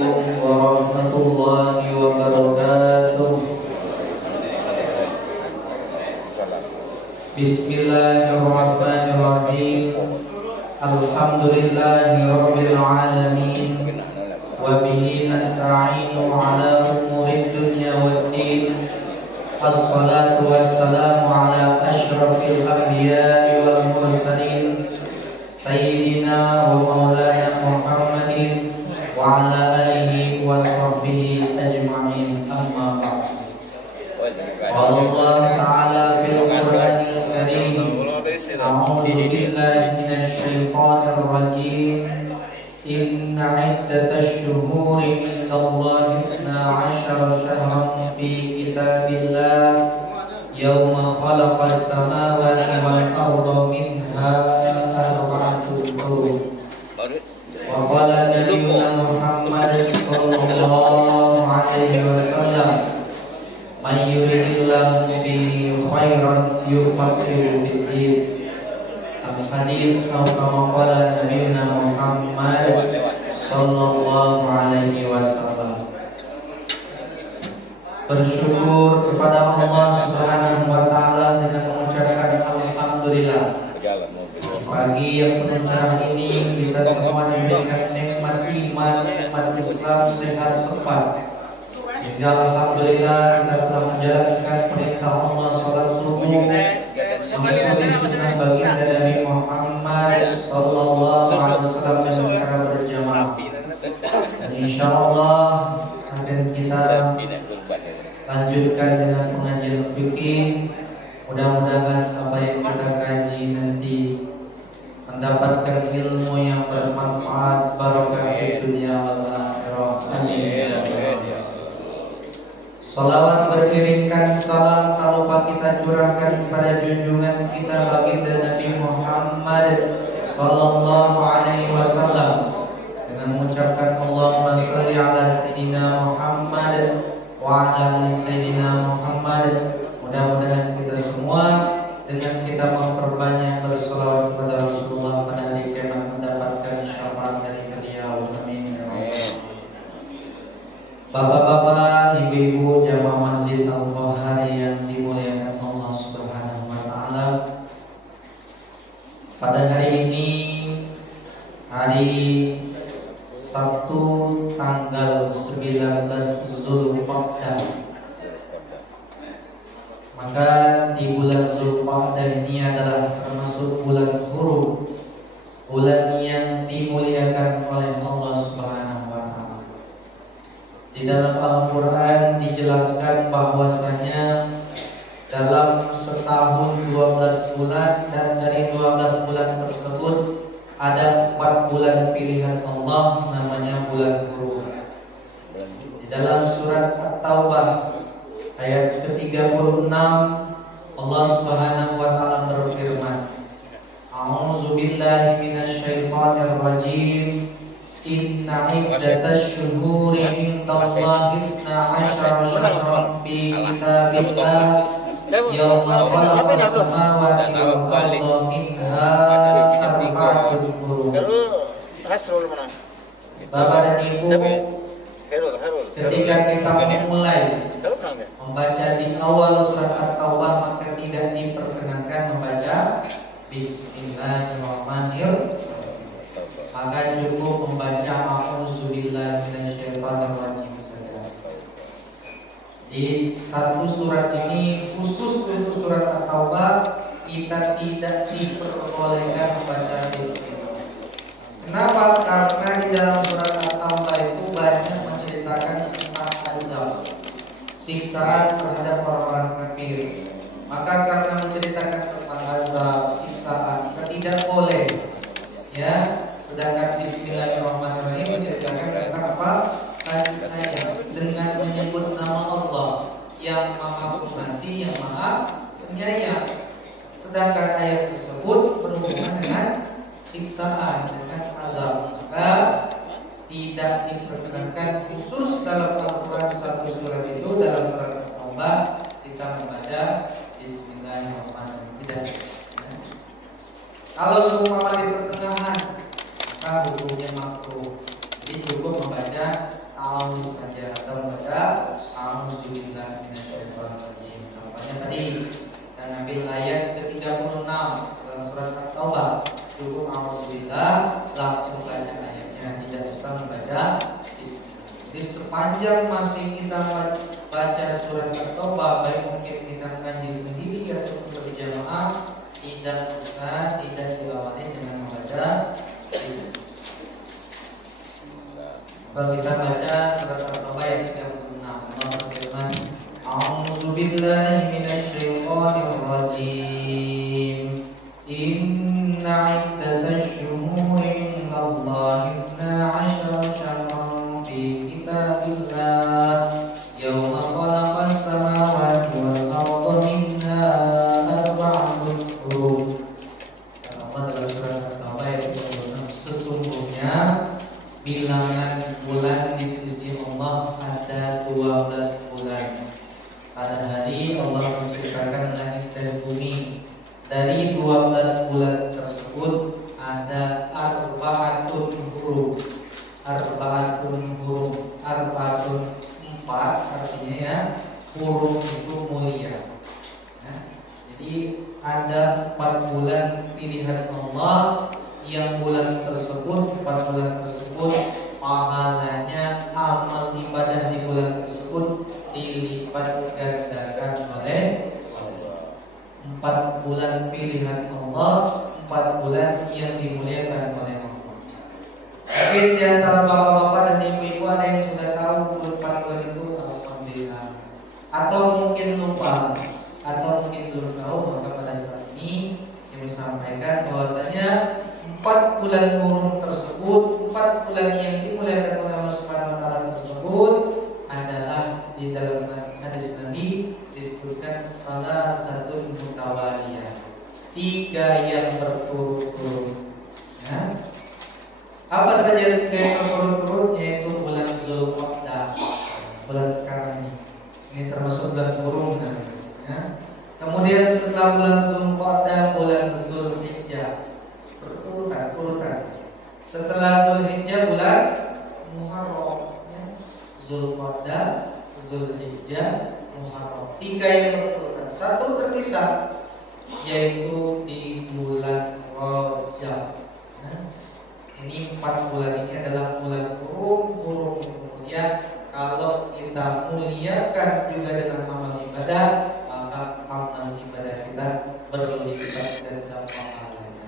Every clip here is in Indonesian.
warahmatullahi wabarakatuh. Bismillahirrahmanirrahim. Alhamdulillahi rabbil alamin. Wa bihi nasta'inu ala umurid dunya waddin. Assalatu wassalamu ala asyrafil anbiya'i wal mursalin sayyidina wa maulana Muhammadin wa ala alihi wa sahbihi ajma'in, amma ba'd. Allah ta'ala fil Qur'anil Karim, a'udzu billahi minasy syaithanir rajim. Inna 'iddatash shuhuri 'indallahi 12 syahran fi kitabillah yawma khalaqas samawati wal arda minha arba'atun hurum. Wa qala nabiyyuna Muhammad sallallahu alaihi wasallam, man yuridillahu bihi khairan yufaqihu fid din. Al-hadis atau kama qala nabiyyuna Muhammad sallallahu alaihi wasallam. Bersyukur kepada Allah Subhanahu wa taala dengan mengucapkan alhamdulillah. Pagi yang penuh cerah ini kita semua diberikan nikmat iman, nikmat Islam, sehat sempat. Hingga alhamdulillah kita telah menjalankan perintah Allah salat subuh, mengikuti sunnah baginda Nabi Muhammad sallallahu alaihi wasallam dengan cara berjamaah. Dan insyaallah akan kita lanjutkan dengan pengajian fikih. Mudah-mudahan apa yang kita kaji nanti mendapatkan ilmu yang bermanfaat, barokah di dunia wal akhirah. Amin. Salawat beriringkan salam tak lupa kita curahkan kepada junjungan kita baginda Nabi Muhammad sallallahu alaihi wasallam dengan mengucapkan Allahumma shalli ala sayyidina Muhammad wa ala ali sayyidina Muhammad. Mudah-mudahan kita semua dengan kita memperbanyak berselawat kepada Rasulullah pada hari kiamat mendapatkan syafaat dari beliau. Amin. Bapak-bapak, ibu-ibu jamaah Masjid Al-Bahari yang dimuliakan Allah Subhanahu wa taala. Pada hari ini, hari Sabtu tanggal 19 Zulqa'dah, maka di bulan Zulqa'dah ini adalah termasuk bulan hurum, bulan yang dimuliakan oleh Allah Subhanahu wa taala. Di dalam Al-Qur'an dijelaskan bahwasanya dalam setahun 12 bulan, dan dari 12 bulan tersebut ada 4 bulan pilihan Allah, namanya bulan hurum. Di dalam surat At-Taubah ayat ke-36 Allah Subhanahu wa taala berfirman, A'udzu billahi minasy syaithanir rajim. Inna 'iddatash shuhuri 'indallahi 12 syahran fi kitabillah yawma khalaqas samawati wal arda minha arba'atun hurum. Bapak dan Ibu, ketika kita memulai membaca di awal surat At-Taubah, maka tidak diperkenankan membaca Bismillahirrahmanirrahim. Maka cukup membaca A'udzubillahi minasyaitonirrajim saja. Di satu surat ini, khusus untuk surat At-Taubah, kita tidak diperbolehkan membaca Bismillah. Kenapa? Karena di dalam surat At-Taubah itu banyak menceritakan tentang azab, siksaan terhadap orang-orang kafir. Maka karena menceritakan tentang azab, siksaan, tidak boleh, ya. Sedangkan Bismillahirrahmanirrahim menceritakan tentang apa? Kasih sayang dengan menyebut nama Allah yang Maha Pengasih, yang Maha Penyayang. Sedangkan ayat tersebut berhubungan dengan siksaan, dengan azab. Maka tidak diperkenankan khusus dalam Al-Quran satu surat itu, dalam surat At-Taubah kita membaca Bismillahirrahmanirrahim. Tidak. Kalau seumpama di pertengahan, maka hukumnya makruh. Jadi cukup membaca membaca di sepanjang masih kita baca surat At-Taubah, baik mungkin kita ngaji sendiri atau berjamaah, tidak diawali dengan membaca kalau kita baca surat At-Taubah ayat 36, Allah berfirman, A'udzubillahi minasyaitonir rajim. Inna 'iddatash syuhuri 'indallahi 12 syahran fi kitabillah yawma khalaqas samawati wal arda minha arba'atun hurum. Allah dalam surat At-Taubah ayat 36, sesungguhnya bilangan bulan di sisi Allah ada 12 bulan. Pada hari Allah menciptakan langit dan bumi. Dari 12 bulan tersebut ada arba'atun hurum. Arba'atun 4 artinya ya, hurum itu mulia. Nah, jadi ada 4 bulan pilihan Allah yang bulan tersebut, 4 bulan tersebut pahalanya, amal ibadah di bulan tersebut dilipat gandakan oleh Allah. 4 bulan pilihan Allah, 4 bulan yang dimuliakan oleh Allah. Mungkin di antara bapak-bapak dan ibu-ibu ada yang sudah tahu 4 bulan itu, alhamdulillah. Atau mungkin lupa, atau mungkin belum tahu, maka pada saat ini kami sampaikan bahwasanya 4 bulan hurum tersebut, 4 bulan yang dimuliakan oleh Allah Subhanahu wa taala tersebut adalah di dalam hadis Nabi disebutkan salah satu mutawaliyah, 3 yang berturut-turut. Ya. Apa saja 3 yang berturut-turut? Yaitu bulan Dzulqa'dah, bulan sekarang ini. Ini termasuk bulan hurum namanya. Ya. Kemudian setelah bulan Dzulqa'dah, bulan Dzulhijjah. Urutan. Setelah Dzulhijjah bulan Muharram, ya. Dzulqa'dah, Dzulhijjah, Muharram. 3 yang berurutan. 1 terpisah, yaitu di bulan Rajab. Nah, ini 4 bulan ini adalah bulan hurum mulia. Kalau kita muliakan juga dengan amal ibadah, maka amal ibadah kita berlipat ganda pahalanya.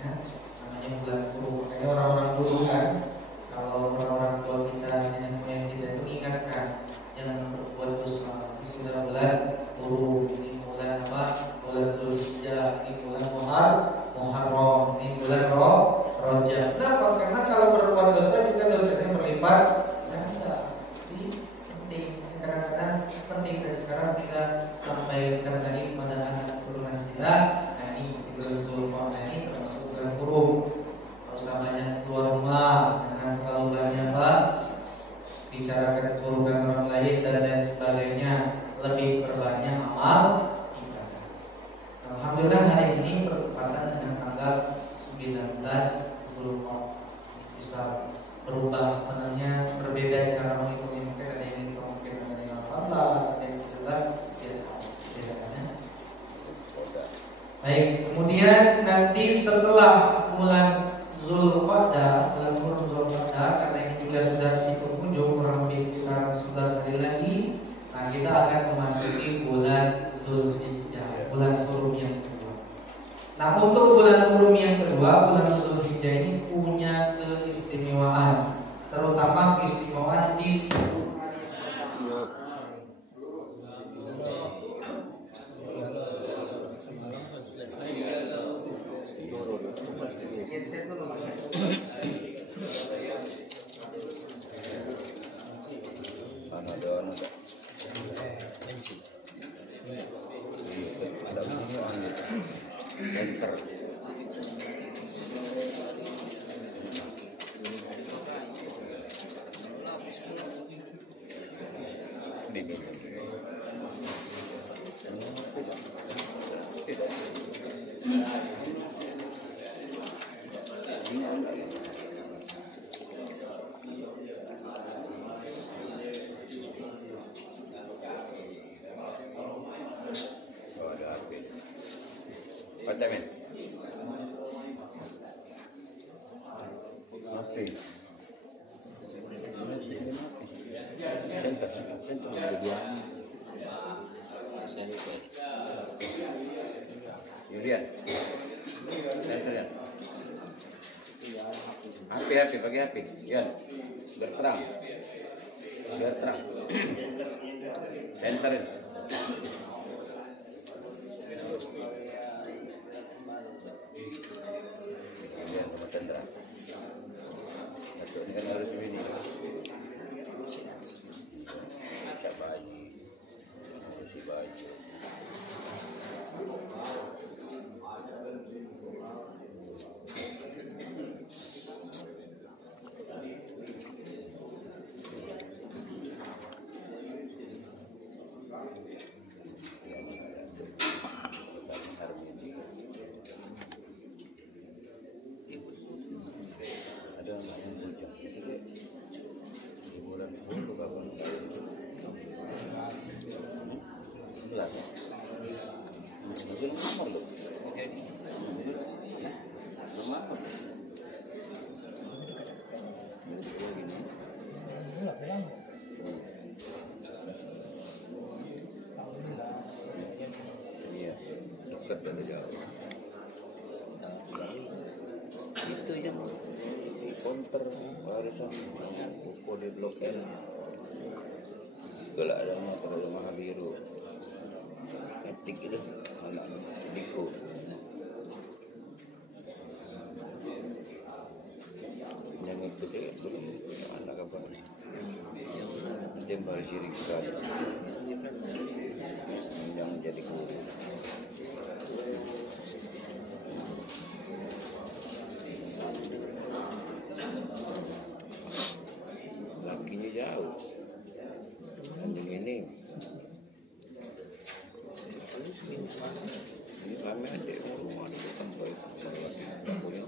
Ya, namanya bulan hurum. Makanya orang-orang dulu kan, kalau orang-orang tua kita, nenek moyang kita itu ingatkan jangan berbuat dosa. Ini sudah bulan hurum, ini bulan apa? Bulan Dzulhijjah, ini bulan Muharram, ini bulan Rajab. Kenapa? Karena kalau berbuat dosa juga dosanya berlipat. Ya, enggak. Jadi penting. Kadang-kadang penting dari sekarang kita sampaikan tadi pada anak turunan kita. Nah, ini di bulan Dzulqa'dah ini termasuk bulan hurum. Kalau samanya keluar rumah, jangan terlalu banyak bicarakan keburukan orang lain dan lain sebagainya. Lebih berbanyak amal ibadah. Alhamdulillah hari ini bertepatan dengan tanggal 19 Dzulqa'dah. Bisa berubah menanya, berbeda cara menghitungnya. Mungkin ada yang mungkin ada yang 18, ada yang 17, biasa bedanya. Baik, kemudian nanti setelah bulan Dzulqa'dah, bulan hurum Dzulqa'dah, karena ini juga sudah di penghujung, kurang lebih sekitar 11 hari lagi. Nah, kita akan memasuki bulan Dzulhijjah, bulan hurum yang kedua. Nah, untuk bulan hurum yang kedua, bulan Dzulhijjah ini punya keistimewaan, terutama keistimewaan di pakai HP. Ya. Biar terang. Enterin. Ya, tempat tendra. Ini kan harus ini. Bayi. Itu yang counter barisan buku di blok N gelak ada motor rumah biru etik itu anak Diko yang gede belum punya anak apa nih yang baru sirik sekali yang jadi guru lakinya jauh anjing ini kami ada rumah di depan baik punya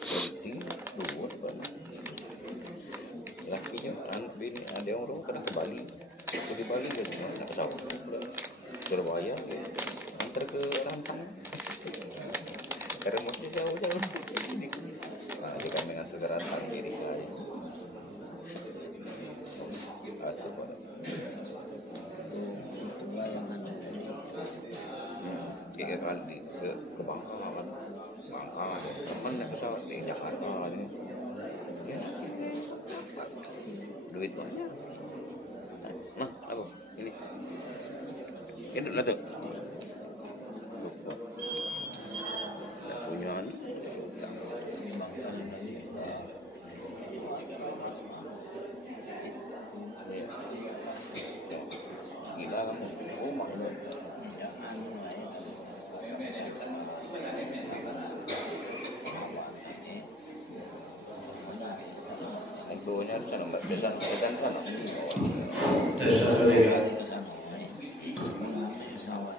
penting dua lakinya anak bini ada yang orang kena ke Bali di Bali gitu nak ke sawah Surabaya antar ke Rantang karena masih jauh di kami antar ke Rantang diri tiga kali ke Bangka ada teman naik pesawat di Jakarta ya duit banyak nah apa ini ini lah tuh punya gila kamu rumah Doanya di sana mbak, desan sana. Desan dari ke sana. Pesawat.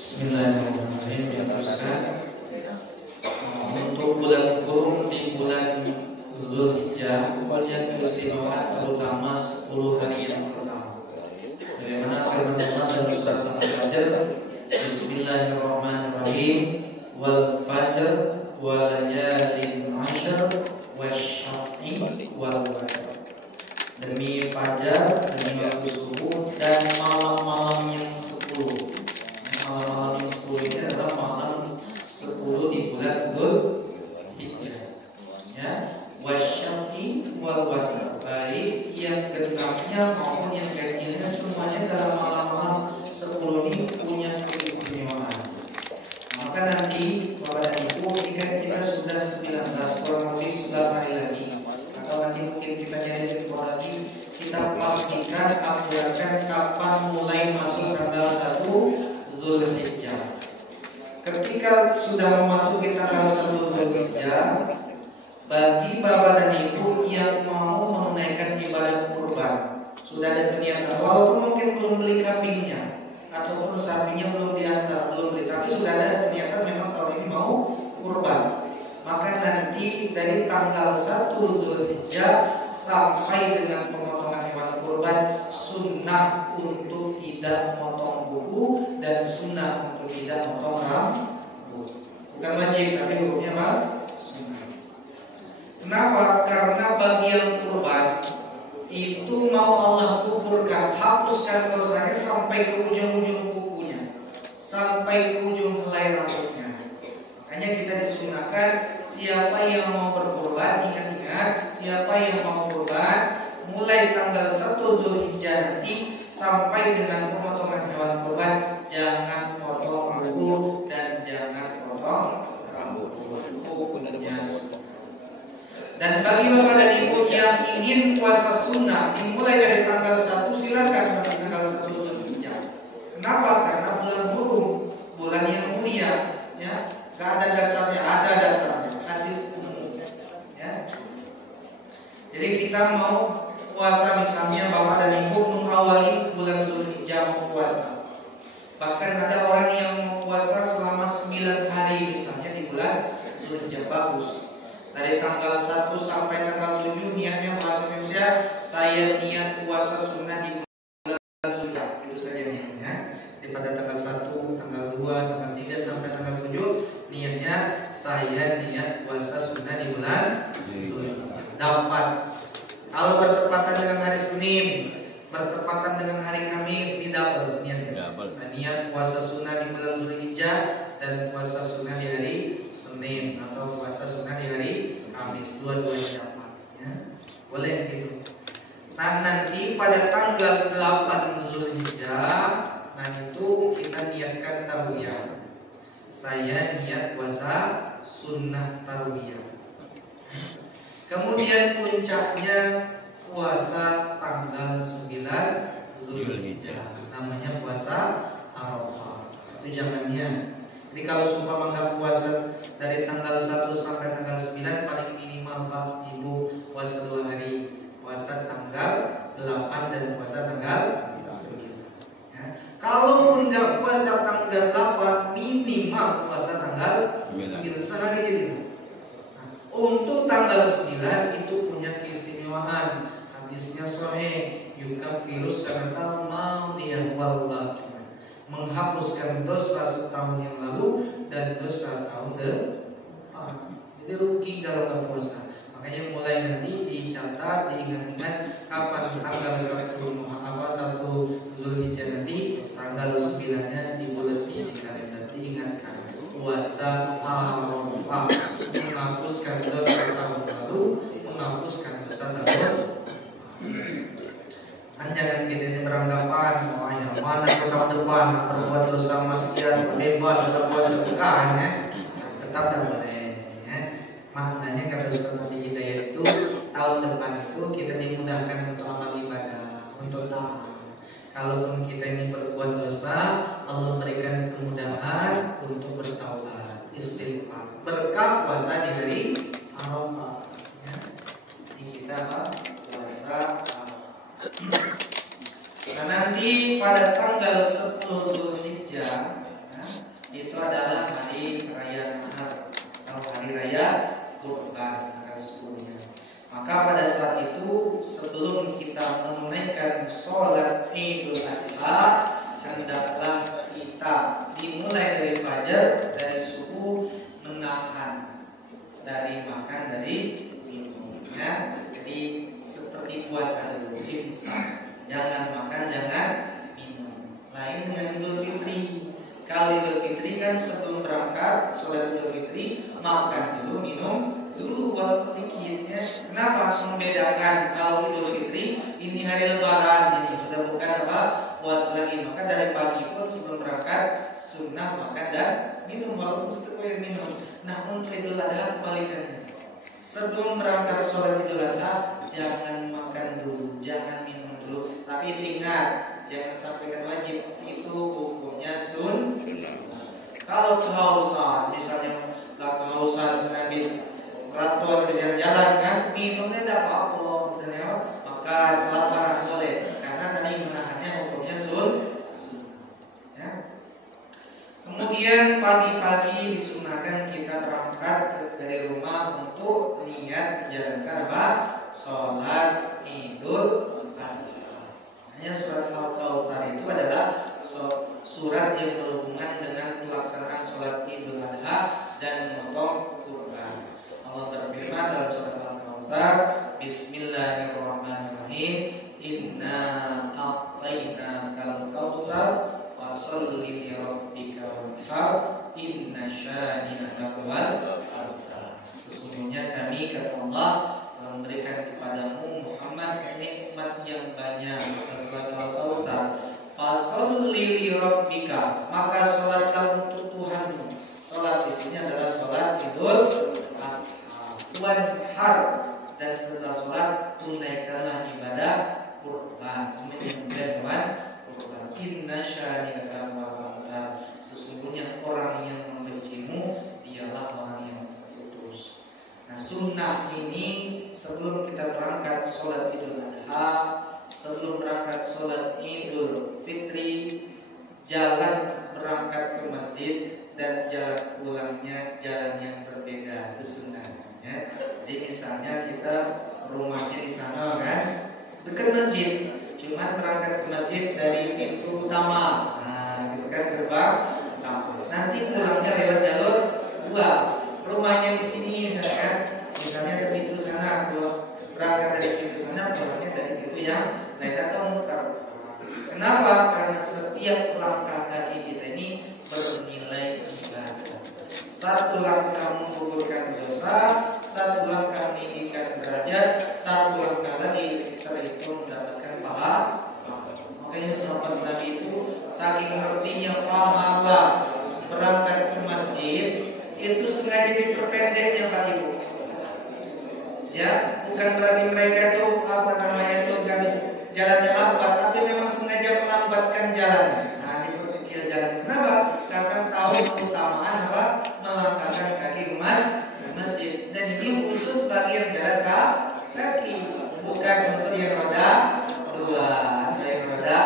Bismillahirrahmanirrahim. Untuk bulan kurung di bulan Zulhijjah, pokoknya keistimewaan terutama 10 hari yang pertama. Bagaimana firman Allah dalam surat Al-Fajr, Bismillahirrahmanirrahim, wal fajr wal layalin 'ashr wasyaf'i wal watr. Demi fajar, demi waktu subuh dan malam-malam yang 10. Malam-malam yang 10 ini adalah malam 10 di bulan Zulhijjah. Ya, wasyaf'i wal watr. Baik yang genapnya maupun yang ganjilnya semuanya dalam malam-malam 10 ini punya keistimewaan. Maka nanti Bapak dan Ibu, jika kita sudah 19 kurang lebih 11 hari lagi, atau nanti mungkin kita jadi info lagi, kita pastikan akurakan kapan mulai masuk tanggal 1 Zulhijjah. Ketika sudah memasuki tanggal 1 Zulhijjah, bagi Bapak dan Ibu yang mau menunaikan ibadah kurban, sudah ada niatan, walaupun mungkin belum beli kambingnya ataupun sapinya belum diantar, belum beli, tapi sudah ada niatan memang tahun ini mau kurban. Maka nanti dari tanggal 1 Zulhijjah sampai dengan pemotongan hewan kurban, sunnah untuk tidak memotong kuku dan sunnah untuk tidak memotong rambut. Bukan wajib, tapi hukumnya apa? Kenapa? Karena bagi yang kurban itu mau Allah kuburkan, hapuskan dosanya sampai ke ujung-ujung kukunya, sampai ke ujung helai rambutnya. Makanya kita disunahkan siapa yang mau berkorban, ingat-ingat, siapa yang mau berkorban mulai tanggal 1 Zulhijjah nanti sampai dengan pemotongan hewan kurban, jangan potong kuku dan jangan potong rambut. Dan bagi bapak dan ibu yang ingin puasa sunnah dimulai dari tanggal 1, silakan sampai tanggal 1 Zulhijjah. Kenapa? Karena bulan burung, bulan yang mulia, ya. Gak ada dasarnya, ada dasarnya, hadis umum, ya. Jadi kita mau puasa, misalnya bapak dan ibu mengawali bulan Zulhijjah mau puasa. Bahkan ada orang yang mau puasa selama 9 hari misalnya di bulan Zulhijjah, bagus. Dari tanggal 1 sampai tanggal 7 niatnya puasa Indonesia, saya niat puasa sunnah di bulan Zulhijjah. Itu saja niatnya. Daripada tanggal 1, tanggal 2, tanggal 3 sampai tanggal 7 niatnya saya niat puasa sunnah di bulan Zulhijjah. Dapat. Kalau bertepatan dengan hari Senin, bertepatan dengan hari Kamis, tidak niatnya. Saya niat puasa sunnah di bulan Zulhijjah dan puasa sunnah di hari Senin atau puasa sunnah di hari Kamis, dua-duanya dapat, ya. Boleh gitu. Nah nanti pada tanggal 8 Zulhijjah, nah itu kita niatkan tarwiyah. Saya niat puasa sunnah tarwiyah. Kemudian puncaknya puasa tanggal 9 Zulhijjah, namanya puasa Arafah. Itu jangan niat. Jadi kalau sumpah nggak puasa dari tanggal 1 sampai tanggal 9, paling minimal Pak Ibu puasa 2 hari, puasa tanggal 8 dan puasa tanggal 9. Ya. Kalaupun nggak puasa tanggal 8, minimal puasa tanggal 9 sehari gitu. Untuk tanggal 9 itu punya keistimewaan. Hadisnya sahih, yukafirus sanatal madiyah wal baqiyah, menghapuskan dosa setahun yang lalu dan dosa tahun depan. Jadi rugi kalau nggak puasa. Makanya mulai nanti dicatat, diingat-ingat kapan tanggal 1 Zulhijjah nanti, tanggal 9-nya dibuleti di kalender, diingatkan puasa Arafah, menghapuskan dosa tahun lalu, menghapuskan dosa tahun. Jangan kita ini beranggapan, oh ya mana ke tahun depan berbuat dosa maksiat bebas atau puasa bukan, ya. Tetap tak boleh, ya. Maknanya kata Ustaz Hidayat itu tahun depan itu kita dimudahkan untuk amal ibadah, untuk taat. Kalaupun kita ini berbuat dosa, Allah berikan kemudahan untuk bertaubat, istighfar, berkah puasa di hari Arafah, ya. Jadi kita puasa Arafah. Nah nanti pada tanggal 10 Zulhijjah, ya, itu adalah hari raya Nahar atau hari raya Kurban, tanggal 10-nya. Maka pada saat itu sebelum kita menunaikan sholat Idul Adha, hendaklah kita dimulai dari fajar, dari subuh, menahan dari makan, dari minum, ya. Jadi seperti puasa dulu, imsak. Jangan makan, jangan minum. Lain dengan Idul Fitri. Kalau Idul Fitri kan sebelum berangkat sholat Idul Fitri, makan dulu, minum dulu, walaupun dikit, ya. Kenapa? Membedakan kalau Idul Fitri ini hari Lebaran, ini sudah bukan apa puasa lagi. Maka dari pagi pun sebelum berangkat sunnah makan dan minum, walaupun sekedar minum. Nah untuk Idul Adha kebalikannya. Sebelum berangkat sholat Idul Adha jangan makan dulu, jangan minum dulu. Tapi ingat, jangan sampaikan wajib, itu hukumnya sunnah. Kalau kehausan, misalnya nggak kehausan, misalnya habis ratuan habis jalan-jalan kan, minumnya tidak apa-apa, misalnya maka kelaparan boleh, karena tadi menahannya hukumnya sunnah. Ya. Kemudian pagi-pagi disunahkan kita berangkat dari rumah untuk niat menjalankan apa? Sholat Idul Adha. Hanya surat Al-Kautsar itu adalah surat yang berhubungan dengan pelaksanaan sholat Idul Adha dan memotong kurban. Allah berfirman dalam surat Al-Kautsar, Bismillahirrahmanirrahim, telah memberikan kepadamu Muhammad nikmat yang banyak. Al-Kautsar. Fasholli li rabbika, maka sholatlah untuk Tuhanmu. Sholat di sini adalah sholat Idul Adha. Wanhar, dan setelah sholat tunaikanlah ibadah kurban, menyembelih hewan kurban. Inna syani'aka huwal abtar, sesungguhnya orang yang membencimu dialah orang yang putus. Nah, sunnah ini sebelum kita berangkat sholat Idul Adha, sebelum berangkat sholat Idul Fitri, jalan berangkat ke masjid dan jalan pulangnya jalan yang berbeda, itu sunnahnya. Jadi misalnya kita rumahnya di sana kan, dekat masjid, cuma berangkat ke masjid dari pintu utama, nah gitu kan, gerbang utama. Nanti pulangnya lewat jalur 2. Rumahnya di sini misalnya dari pintu sana, berangkat dari pintu sana, pulangnya dari pintu yang lain atau muter. Kenapa? Karena setiap langkah kaki kita ini bernilai ibadah. Satu langkah menggugurkan dosa, satu langkah meninggikan derajat, satu langkah lagi terhitung mendapatkan pahala. Makanya sahabat Nabi itu saking ngertinya pahala berangkat ke masjid itu sengaja diperpendeknya Pak Ibu. Ya, bukan berarti mereka itu jalannya lambat, tapi memang sengaja melambatkan jalan. Nah, diperkecil jalan. Kenapa? Karena tahu keutamaan apa? Melangkahkan kaki ke masjid. Dan ini khusus bagi yang jalan kaki, bukan untuk yang roda 2, yang roda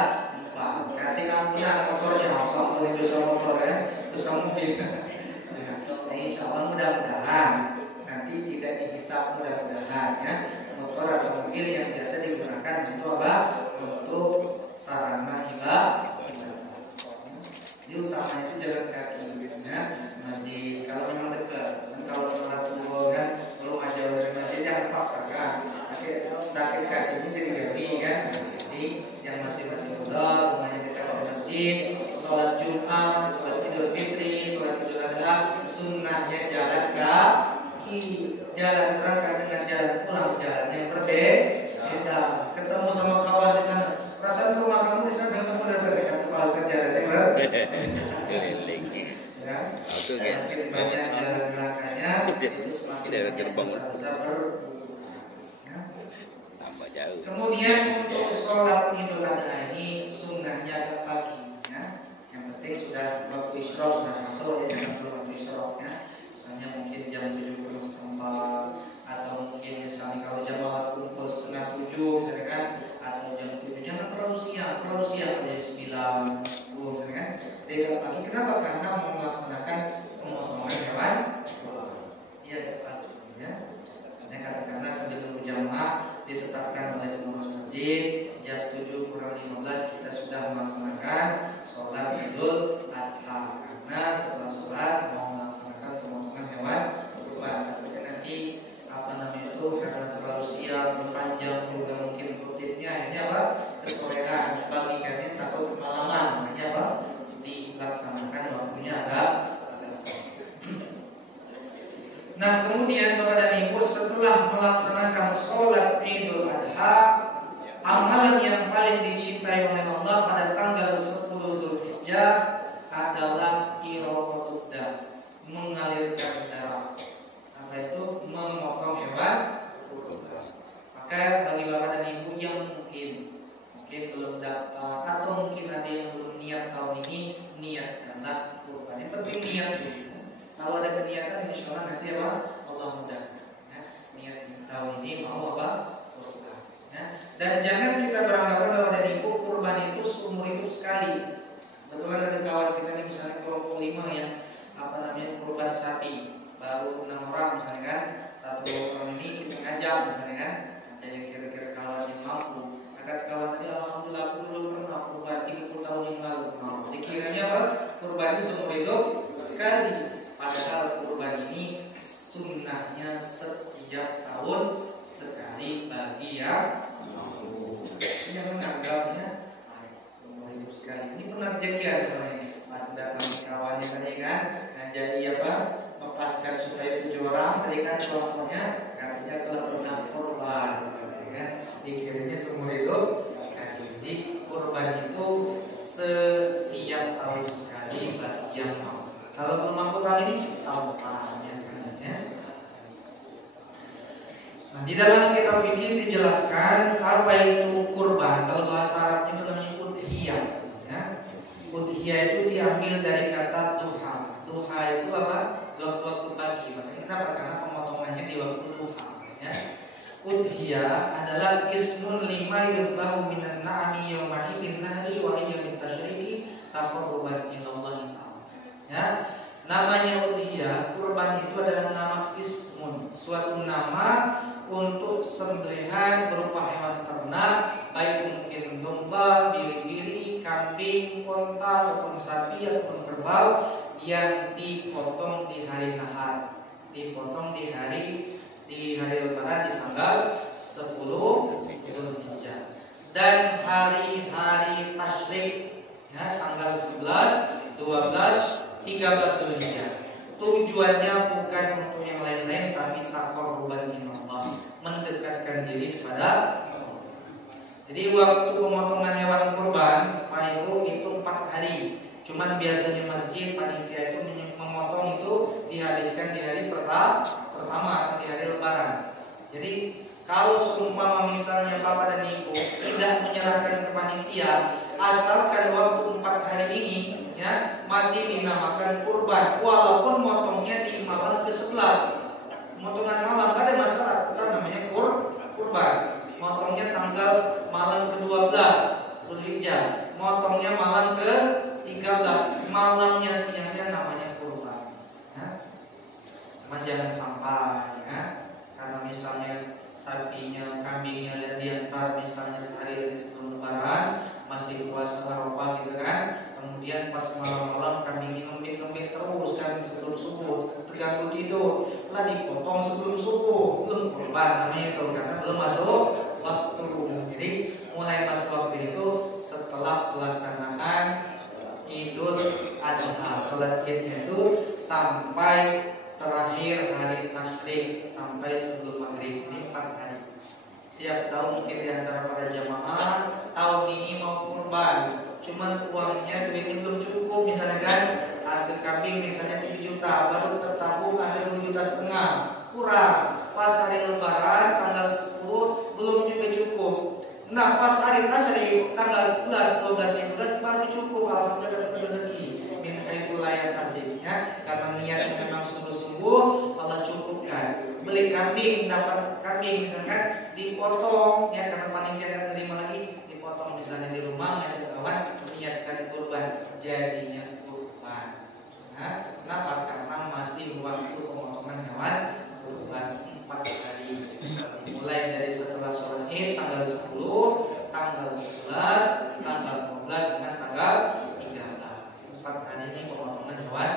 4. Kati ampunan motornya, apa boleh dosa motor ya, dosa mobil. Nah, insya Allah mudah-mudahan nanti tidak dihisap, mudah-mudahan ya. Motor atau mobil yang biasa digunakan untuk apa? Untuk sarana ibadah. Jadi utamanya itu jalan kaki ya, masjid kalau memang dekat. Dan kalau telah tua kan belum aja dari masjid, jangan paksakan. Sakit kakinya jadi gabi kan. Jadi yang masih muda, rumahnya dekat dengan masjid, sholat Jumat, sholat Idul Fitri, sholat Idul Adha, sunnahnya jalan kaki. Jalan berangkat dengan jalan pulang jalan yang berbeda. Ketemu sama kawan di sana, perasaan rumah kamu di sana ketemu dan saya kasih kepala sejalan ya. Semakin banyak jalan belakangnya itu semakin besar ya. Tambah jauh. Kemudian untuk sholat Idul Adha ini sunnahnya agak pagi ya. Yang penting sudah waktu isyraq sudah masuk ya, jangan waktu isyraqnya. Misalnya mungkin jam 7:04 atau mungkin misalnya kalau jamaah kumpul 6:30 misalnya kan, atau jam 7, jangan terlalu siang jam 9, 10 misalnya kan. Jadi kalau pagi, kenapa? Karena mau melaksanakan pemotongan hewan ya pagi ya. Misalnya katakanlah sambil nunggu jamaah ditetapkan oleh pengurus masjid jam 7:15 kita sudah melaksanakan sholat Idul Adha, karena setelah sholat mau melaksanakan pemotongan hewan kurban. Takutnya nanti karena terlalu siang, panjang juga mungkin kutipnya, ini apa? Kesorean, pagi kan takut kemalaman, makanya apa? Dilaksanakan waktunya agak. Nah, kemudian Bapak dan Ibu, setelah melaksanakan sholat Idul Adha, amalan yang paling dicintai oleh Allah pada tanggal 10 Dzulhijjah adalah iraqatud dam, mengalirkan darah. Apa itu? Memotong hewan kurban. Maka bagi Bapak dan Ibu yang mungkin belum daftar atau mungkin ada yang belum niat tahun ini, niatkanlah kurban. Yang penting niat dulu. Kalau ada keniatan, insya Allah nanti apa? Allah mudahkan. Ya, niat tahun ini mau apa? Kurban. Ya. Dan jangan kita beranggapan Bapak dan Ibu kurban itu seumur hidup sekali. Betulan ada kawan kita nih misalnya kelompok 5 yang kurban sapi baru 6 orang misalnya kan, satu orang ini kita ngajak misalnya kan, ada yang kira-kira kawan yang mampu. Kata kawan tadi, alhamdulillah aku dulu pernah kurban 30 tahun yang lalu. Dikiranya apa? Kurban itu seumur hidup sekali. Padahal kurban ini sunnahnya setiap tahun sekali bagi yang mampu. Yang menganggapnya seumur hidup sekali. Ini pernah kejadian misalnya pas datang kawannya tadi kan, jadi apa? Lepaskan supaya 7 orang tadi kan kelompoknya, katanya kalau pernah kurban bagi yang mau. Kalau belum mampu tahun ini, tahun depan ya. Nah, di dalam kitab fikih dijelaskan apa itu kurban. Kalau bahasa Arabnya itu namanya udhiyah. Ya. Udhiyah itu diambil dari kata duha. Duha itu apa? Waktu pagi. Makanya kenapa? Karena pemotongannya di waktu duha. Ya. Udhiyah adalah ismun lima yudlahu minan na'ami yawma idin nahri wa hiya min tasyriki taqarruban ilallahi ta'ala. Ya. Namanya udhiyah, kurban itu adalah nama ismun, suatu nama untuk sembelihan berupa hewan ternak, baik mungkin domba, biri-biri, kambing, onta ataupun sapi ataupun kerbau yang dipotong di hari nahar, dipotong di hari lebaran di tanggal 10 Zulhijjah dan hari-hari tasyrik ya, tanggal 11, 12, 13 Zulhijjah. Tujuannya bukan untuk yang lain-lain tapi taqarruban minallah, mendekatkan diri kepada Allah. Jadi waktu pemotongan hewan kurban Pak Ibu itu 4 hari. Cuman biasanya masjid panitia itu memotong itu dihabiskan di hari pertama atau di hari lebaran. Jadi kalau seumpama misalnya Bapak dan Ibu tidak menyerahkan ke panitia, asalkan waktu 4 hari ini ya masih dinamakan kurban, walaupun motongnya di malam ke-11. Motongan malam ada masalah, tetap namanya kurban. Motongnya tanggal malam ke-12 Zulhijjah, motongnya malam ke-13, malamnya siangnya namanya kurban. Ya. Jangan sampai ya, karena misalnya sapinya, kambingnya lihat diantar misalnya sehari dari sebelum lebaran masih puasa Arafah gitu kan, kemudian pas malam-malam kambingnya ngembik-ngembik terus kan sebelum subuh, terganggu tidur, lah dipotong sebelum subuh, belum kurban namanya itu karena belum masuk waktu. Jadi mulai masuk waktu itu setelah pelaksanaan Idul Adha, salat Idnya itu sampai terakhir hari tasyrik sampai sebelum maghrib, ini 4 hari. Siap tahu mungkin di antara para jamaah tahun ini mau kurban, cuman uangnya duitnya belum cukup, misalnya kan harga kambing misalnya 3 juta, baru tertabung ada 2,5 juta, kurang. Pas hari lebaran tanggal 10 belum juga cukup. Nah pas hari tasyrik tanggal 11, 12, 13 baru cukup, alhamdulillah dapat rezeki. Min haitsu la yahtasibnya, karena niatnya memang sungguh-sungguh Allah cukupkan. Beli kambing, dapat kambing misalkan dipotong ya karena panitia kan terima lagi, dipotong misalnya di rumah ada kawan niatkan kurban, jadinya kurban. Nah, kenapa? Karena masih waktu pemotongan hewan kurban 4 hari. Dimulai dari setelah sholat Id tanggal 10, tanggal 11, tanggal 12 dengan tanggal 13. 4 hari ini pemotongan hewan.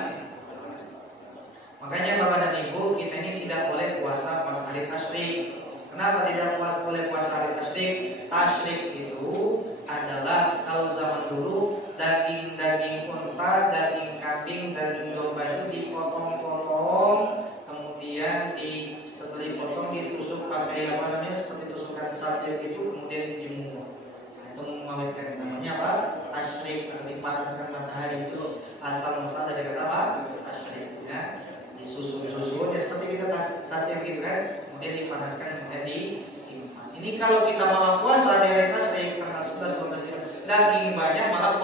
Makanya Bapak dan Ibu, kita ini tidak boleh puasa pas hari tasyrik. Kenapa tidak boleh puasa hari tasyrik? Tasyrik itu adalah kalau zaman dulu daging-daging unta, daging kambing, daging domba itu dipotong-potong, kemudian setelah dipotong ditusuk pakai apa namanya seperti tusukan sate gitu, kemudian dijemur. Nah, itu mengawetkan, namanya apa? Tasyrik, atau dipanaskan matahari. Itu asal muasal dari kata apa? Tasyrik ya. Disusun ya seperti kita sate gitu kan, kemudian dipanaskan, kemudian disimpan. Ini kalau kita malah puasa di hari tasyrik tanggal 11, 12 daging banyak malah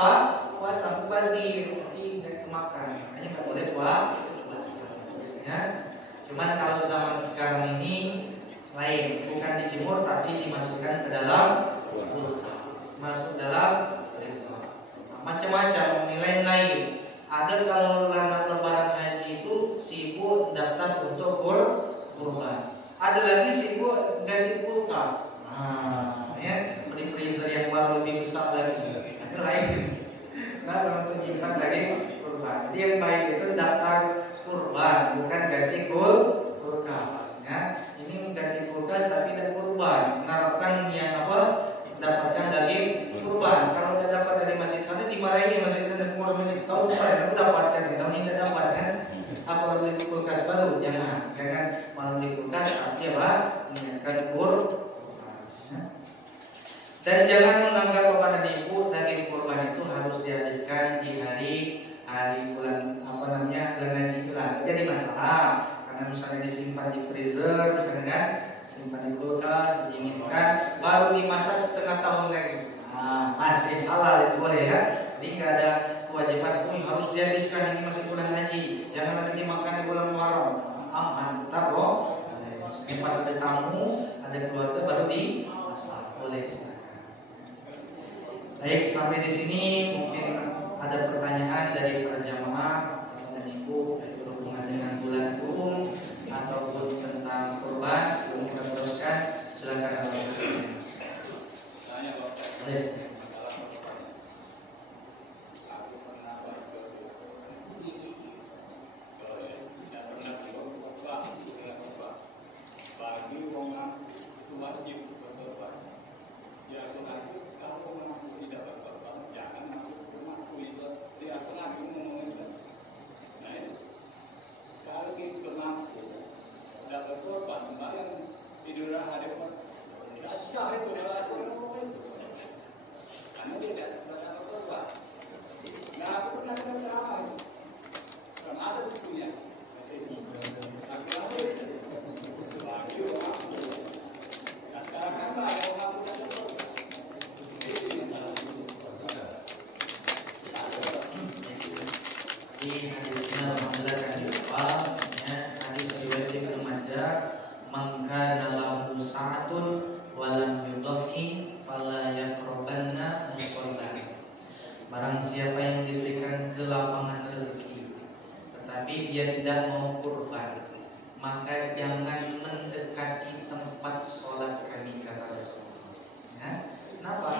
puasa mubazir, tidak makan, makanya nggak boleh puasa ya. Cuman kalau zaman sekarang ini lain, bukan dijemur tapi dimasukkan ke dalam kulkas, masuk dalam freezer. Macam-macam nilai lain. Ada kalau anak lebaran haji itu sibuk daftar untuk kurban. Ada lagi sibuk ganti kulkas. Nah, ya, beli freezer yang baru lebih besar lagi. Ada lain. Nah, untuk nyimpan lagi kurban. Jadi yang baik itu daftar kurban, bukan ganti kulkas. Ya, ini ganti kulkas tapi dan kurban. Mengharapkan yang apa? Dapatkan daging kurban. Kalau tidak dapat dari masjid sana dimarahi masjid sana, kurban masjid. Tahu kemarin aku dapatkan, tahun ini tidak dapat kan? Apalagi beli kulkas baru, jangan malah beli kulkas tapi apa? Niatkan kurban. Dan jangan menganggap kepada ibu daging kurban itu harus dihabiskan di hari hari bulan apa namanya bulan haji itu lah jadi masalah karena misalnya disimpan di freezer misalnya kan simpan di kulkas didinginkan baru dimasak setengah tahun lagi masih halal itu boleh ya jadi nggak ada kewajiban harus dihabiskan ini masih bulan haji jangan lagi dimakan di bulan Muharram aman tetap loh misalnya pas ada tamu ada keluarga baru dimasak boleh. Baik, sampai di sini mungkin ada pertanyaan dari para jamaah dan ibu berhubungan dengan bulan Rum ataupun tentang kurban. Sebelum kita teruskan, silakan ada pertanyaan. Boleh. Barang siapa yang diberikan kelapangan rezeki tetapi dia tidak mau kurban, maka jangan mendekati tempat sholat kami, kata Rasulullah. Ya? Kenapa?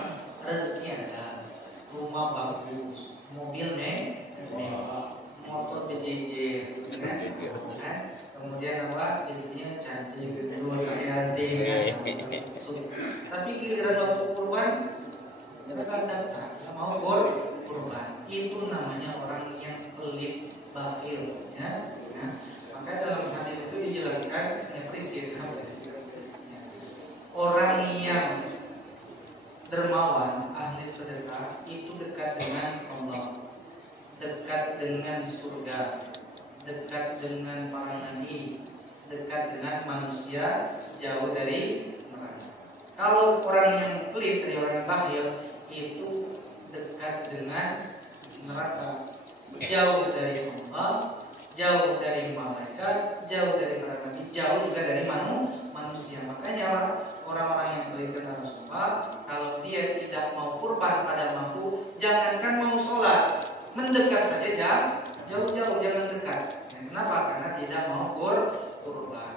Rezeki ada, rumah bagus, mobil mewah, motor BJJ, ya? Kemudian apa? Istrinya cantik, kedua kayak tapi giliran waktu kurban mereka daftar mau kurban, itu namanya orang yang pelit, bakhil, ya. Nah, maka dalam hadis itu dijelaskan yang prinsip, orang yang dermawan, ahli sedekah itu dekat dengan Allah, dekat dengan surga, dekat dengan para nabi, dekat dengan manusia, jauh dari neraka. Kalau orang yang pelit, dari orang yang bakhil, itu dekat dengan neraka, jauh dari Allah, jauh dari malaikat, jauh dari para nabi, jauh juga dari manusia. Makanya orang-orang yang pelit kata Rasulullah, kalau dia tidak mau kurban pada mampu, jangankan mau sholat, mendekat saja jauh-jauh, jangan dekat. Kenapa? Karena tidak mau kurban.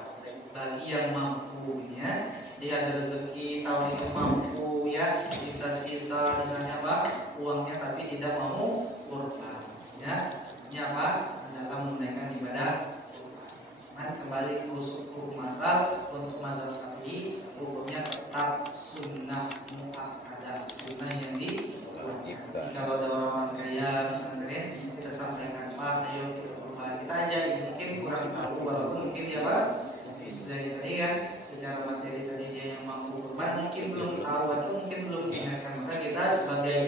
Bagi yang mampu, ya, dia ada rezeki tahun itu mampu, ya, sisa-sisa misalnya apa uangnya, tapi tidak mau kurban, ya, ini apa adalah menunaikan ibadah kurban. Nah, kembali ke hukum asal untuk mazhab Syafi'i, hukumnya tetap sunnah muakkadah, sunnah yang diwajibkan. Jadi kalau ada orang kaya misalnya kita sampaikan, Pak, ayo kita kurban, kita ajari, mungkin kurang tahu, walaupun mungkin dia apa sudah tadi kan secara materi tadi dia yang mampu kurban mungkin belum tahu atau mungkin belum diingatkan, maka kita sebagai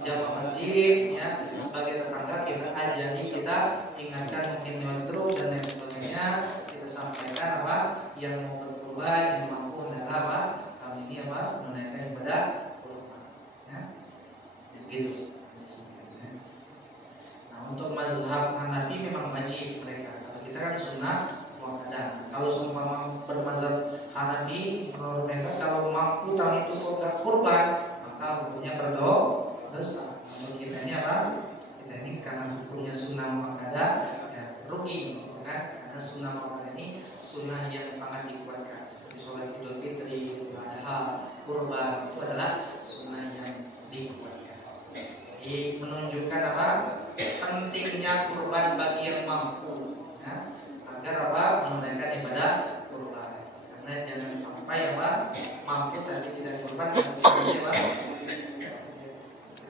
jamaah masjid, ya, sebagai tetangga kita ajari, kita ingatkan mungkin lewat grup dan lain sebagainya, kita sampaikan apa yang mau berkurban, yang mampu adalah apa kami ini apa menunaikan ibadah kurban, ya, gitu. Nah, untuk mazhab Hanafi memang wajib mereka, kalau kita kan sunnah. Kalau seumpama bermazhab Hanafi, menurut mereka kalau mampu tahun itu kurban, maka hukumnya berdosa. Namun kita ini apa? Kita ini karena hukumnya sunnah muakkadah, ya, rugi, gitu kan? Karena sunnah muakkadah ini sunnah yang sangat dikuatkan, seperti sholat Idul Fitri, Idul Adha, kurban, itu adalah sunnah yang dikuatkan. Ini menunjukkan apa? Pentingnya kurban bagi yang mampu, ya, agar apa menunaikan ibadah kurban. Karena jangan sampai apa mampu tapi tidak kurban, seperti apa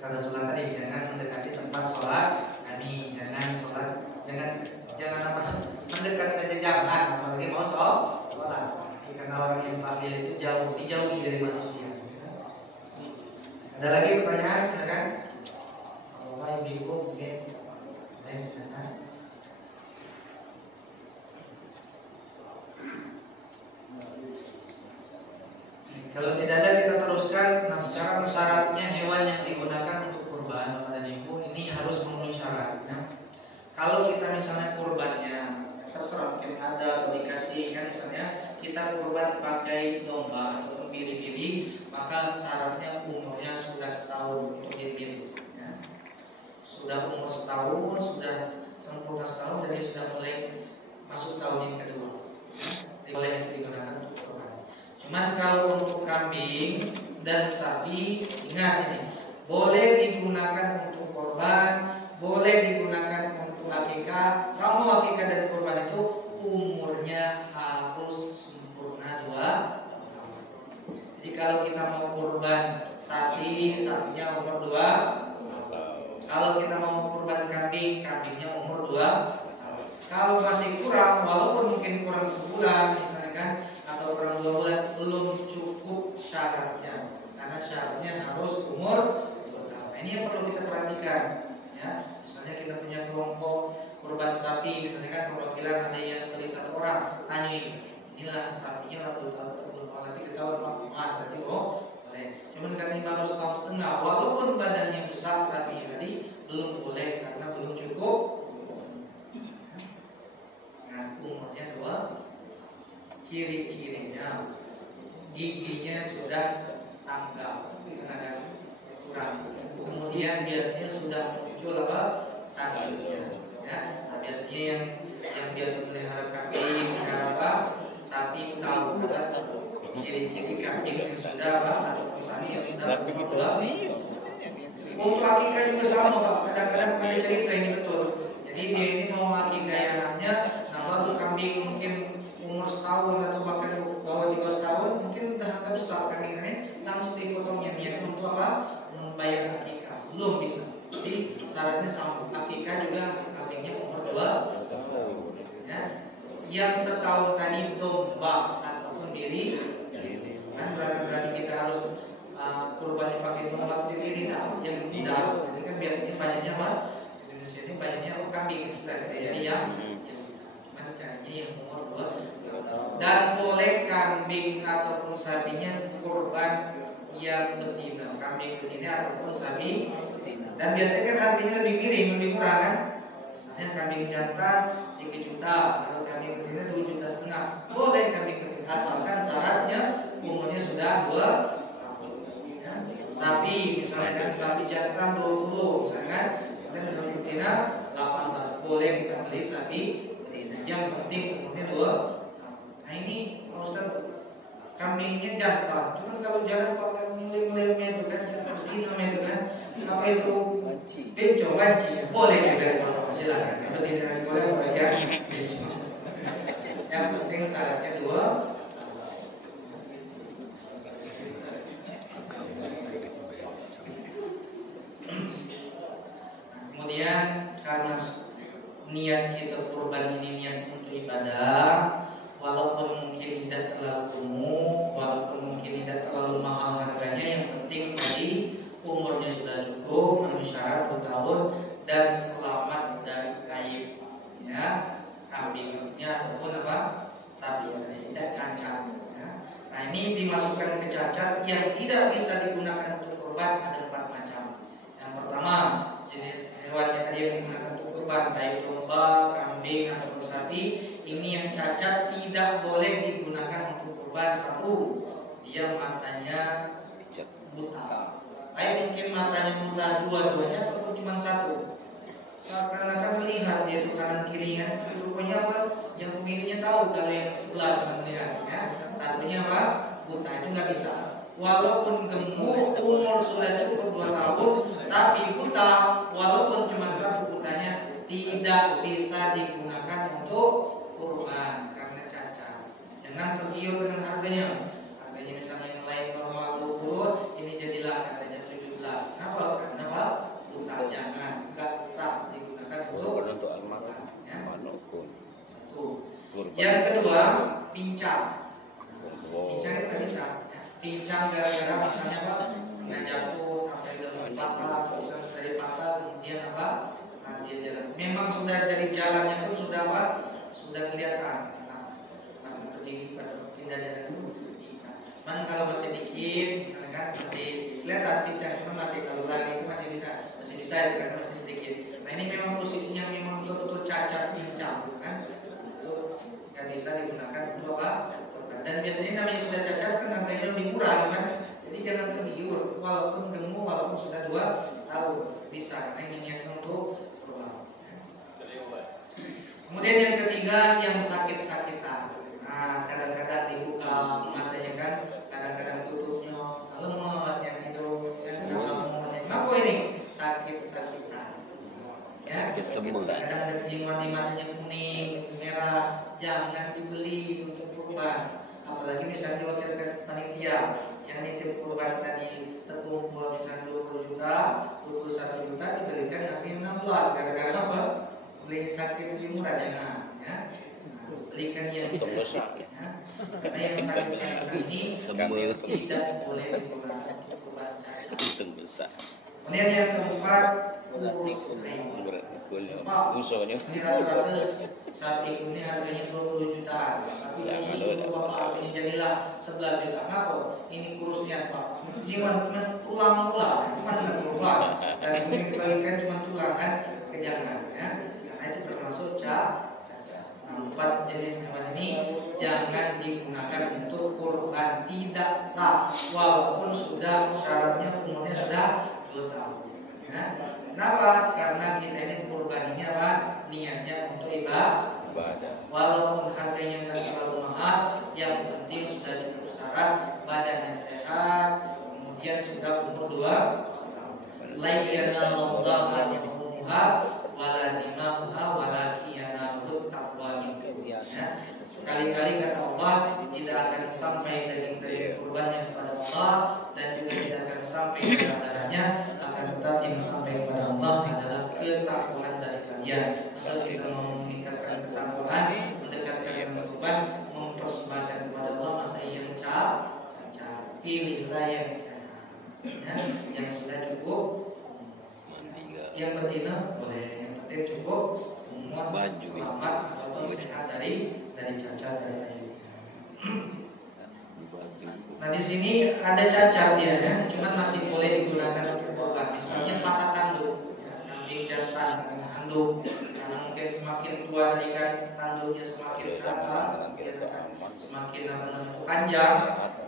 kata Rasulullah tadi, jangan mendekati tempat sholat kami, jangan sholat, jangan apa mendekat saja jangan, apalagi mau sholat. Karena orang yang bakhil itu dijauhi dari manusia. Ada lagi pertanyaan, silakan. Kalau ibu mungkin Kalau tidak ada kita teruskan. Nah sekarang syaratnya hewan yang digunakan untuk kurban pada ibu ini harus memenuhi syaratnya. Kalau kita misalnya kurbannya terserah mungkin ada atau dikasih kan misalnya kita kurban pakai domba atau biri-biri, maka syaratnya umurnya sudah setahun untuk biri-biri. Ya. Sudah umur setahun, sudah sempurna setahun, jadi sudah mulai masuk tahun yang kedua. Jadi boleh digunakan untuk kurban. Cuman kalau untuk kambing dan sapi, ingat ini boleh digunakan untuk kurban, boleh digunakan untuk akikah. Sama akikah dan kurban itu umurnya harus sempurna 2 tahun. Jadi kalau kita mau kurban sapi, sapinya umur 2 tahun. Kalau kita mau kurban kambing, kambingnya umur 2 tahun. Kalau masih kurang, walaupun mungkin kurang sebulan misalnya kan, atau kurang 2 bulan, belum cukup syaratnya. Karena syaratnya harus umur 2 tahun. Nah, ini yang perlu kita perhatikan. Ya, misalnya kita punya kelompok kurban sapi, misalnya kan perwakilan ada yang beli 1 orang, tanya inilah sapinya lah 2 tahun atau belum, nanti ketahuan Pak, berarti boleh. Cuman karena ini baru 1,5 tahun, walaupun badannya besar sapinya tadi belum boleh karena belum cukup. Nah, umurnya 2, ciri-cirinya giginya sudah tanggal, ada kurang. Kemudian biasanya sudah muncul apa? Tandanya. Ya, nah, biasanya yang biasa melihara kambing, apa? Sapi tahu ada ciri-ciri kambing yang sudah apa? Atau misalnya yang sudah umur 2. Untuk akikah juga sama Pak. Kadang-kadang ada cerita ini betul. Jadi dia ini mau akikah anaknya, nah baru kambing mungkin umur setahun atau bahkan bawah 3 tahun, mungkin udah agak besar kambing ini, langsung dipotongnya niat untuk apa? Membayar akikah. Belum bisa. Jadi syaratnya sama. Akikah juga kambingnya umur 2 tahun. Ya. Yang setahun tadi domba ataupun diri, kan berarti kita harus kurban pakai domba atau diri. Nah, yang tidak, jadi kan biasanya banyaknya apa? Di Indonesia ini banyaknya kambing. Jadi yang cuman caranya yang umur 2 tahun. Dan boleh kambing ataupun sapinya kurban yang betina, kambing betina ataupun sapi betina. Dan biasanya kan harganya lebih miring, lebih murah kan? Misalnya kambing jantan 3 juta, kalau kambing betina 2,5 juta. Boleh kambing betina asalkan syaratnya umurnya sudah 2 tahun. Ya. Sapi, misalnya kan sapi jantan 20, misalnya kan, kemudian sapi betina 18. Boleh kita beli sapi betina. Yang penting umurnya 2 tahun. Nah ini Pak Ustaz, kambingnya jantan. Cuman kalau jalan pakai melil-melilnya itu kan, jangan betina itu kan, apa itu? Bencong, wanci. Boleh juga Pak, silakan. Yang betina boleh ya. Yang penting syaratnya 2. Kemudian karena niat kita kurban ini niat untuk ibadah, walaupun mungkin tidak terlalu umum, walaupun mungkin tidak terlalu mahal harganya, yang penting tadi umurnya sudah cukup, memenuhi syarat 2 tahun dan selamat dari aib, ya, kambingnya ataupun apa sapi, tidak cacat. Ya. Nah ini dimasukkan ke cacat yang tidak bisa digunakan untuk kurban ada 4 macam. Yang pertama jenis hewan yang tadi yang digunakan untuk kurban, baik domba, kambing ataupun sapi. Ini yang cacat tidak boleh digunakan untuk kurban. 1, dia matanya buta. Baik mungkin matanya buta dua-duanya ataupun cuma 1. Seakan-akan melihat dia itu kanan kirinya. Rupanya apa? Yang pemiliknya tahu kalau yang sebelah cuma melihat. Ya. Satunya apa? Buta, itu nggak bisa. Walaupun gemuk, umur sudah cukup 2 tahun, tapi buta, walaupun cuma 1 butanya, tidak bisa digunakan untuk kurban karena cacat. Jangan tergiur dengan harganya. Harganya misalnya yang lain normal 20, ini jadilah harganya 17. Kenapa? Karena apa? Buta. Jangan, nggak sah digunakan untuk almarhum. ya. 1. Kurban. Yang kedua, pincang. Pincang itu nggak bisa. Ya. Pincang gara-gara misalnya apa? Nggak jatuh sampai dari patah, dari patah, kemudian apa? Nah, dia jalan. Memang sudah dari jalannya pun sudah apa? Sudah kelihatan. Nah, berdiri pada pindah jalan itu pincang. Man kalau masih dikit sedikit, misalnya kan masih kelihatan pincang, cuma masih kalau lagi itu masih bisa ya, karena masih sedikit. Nah ini memang posisinya memang betul-betul cacat pincang, kan? Itu nggak bisa digunakan untuk apa? Dan biasanya namanya sudah cacat kan harganya lebih murah, kan? Jadi jangan tergiur, walaupun gemuk, walaupun sudah 2 tahun bisa. Nah ini niatnya untuk kurban. Kemudian yang ketiga yang sakit-sakitan. Nah, kadang-kadang dibuka matanya kan, kadang-kadang tutupnya, lemas yang itu, kenapa ini sakit-sakitan? Ya, Sakit semua. kadang ada kejiwaan di matanya kuning, merah, jangan dibeli untuk kurban. Apalagi misalnya wakil panitia yang nitip kurban tadi terkumpul misalnya 20 juta, 21 juta dibelikan harganya 16. Gara-gara apa? Beli sakit lebih murah, jangan ya. Belikan yang Besar. ya. Karena yang sakit-sakit ini tidak boleh digunakan untuk kurban cacat. Hitung besar. Kemudian yang keempat, urus kering. Musuhnya. Ini rata-rata saat ini harganya 20 jutaan, tapi kalau bapak ini jadilah 11 juta. Kenapa? Ini kurusnya Pak. Cuma tulang-tulang, cuma dengan tulang. Dan ini dibalikan cuma tulang kan, kejangan ya. Karena itu termasuk cacat. Nah, 4 jenis hewan ini jangan digunakan untuk kurban, tidak sah walaupun sudah syaratnya umurnya sudah 2 tahun. Ya. Kenapa? Karena kita ini kurban ini apa? Niatnya untuk ibadah. Walaupun harganya nggak terlalu mahal, yang penting sudah dipenuhi syarat, badannya sehat, kemudian sudah umur 2 tahun. La yanallahu luhumuha wala dima'uha walakin yanaluhu taqwa minkum. Ya. Sekali-kali kata Allah tidak akan sampai daging kurbannya kepada Allah dan juga tidak akan sampai darahnya, akan tetap yang sampai kepada Allah adalah ketakwaan dari kalian. Asal kita mau meningkatkan ketakwaan, mendekatkan dengan kurban, mempersembahkan kepada Allah masa yang cacat. Pilihlah yang sehat, ya, yang sudah cukup. Yang betina boleh, yang penting cukup umur selamat atau sehat dari cacat dari air. Nah di sini ada cacat ya, cuman masih boleh digunakan untuk kurban. Misalnya patah tanduk, ya, kambing jantan dengan handuk, karena mungkin semakin tua kan tanduknya semakin ke atas, semakin panjang,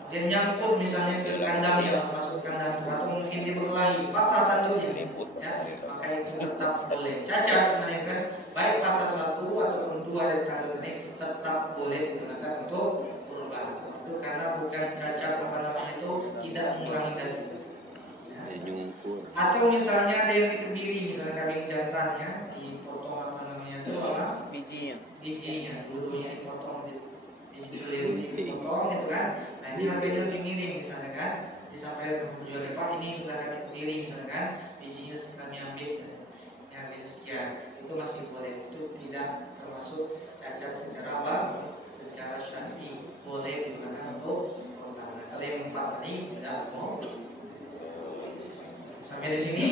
dan nyangkut misalnya ke kandang ya, masuk kandang atau mungkin dibekelahi patah tanduknya, ya, maka itu tetap boleh. Cacat sebenarnya kan, baik patah satu ataupun 2 dari tanduk ini tetap boleh digunakan untuk kurban. Itu karena bukan cacat itu tidak mengurangi daging. Ya. Atau misalnya ada yang dikebiri, misalnya kambing jantannya dipotong itu apa? Bijinya, bulunya dipotong, dipotong gitu kan. Nah ini harganya lebih miring misalnya kan. Disampaikan ke penjual Pak, ini sudah kami kebiri misalnya kan, bijinya kami ambil yang harganya sekian. Itu masih boleh, itu tidak termasuk cacat secara apa? Secara syar'i, boleh digunakan untuk kurban. Kalau yang 4 tadi tidak mau. Sampai di sini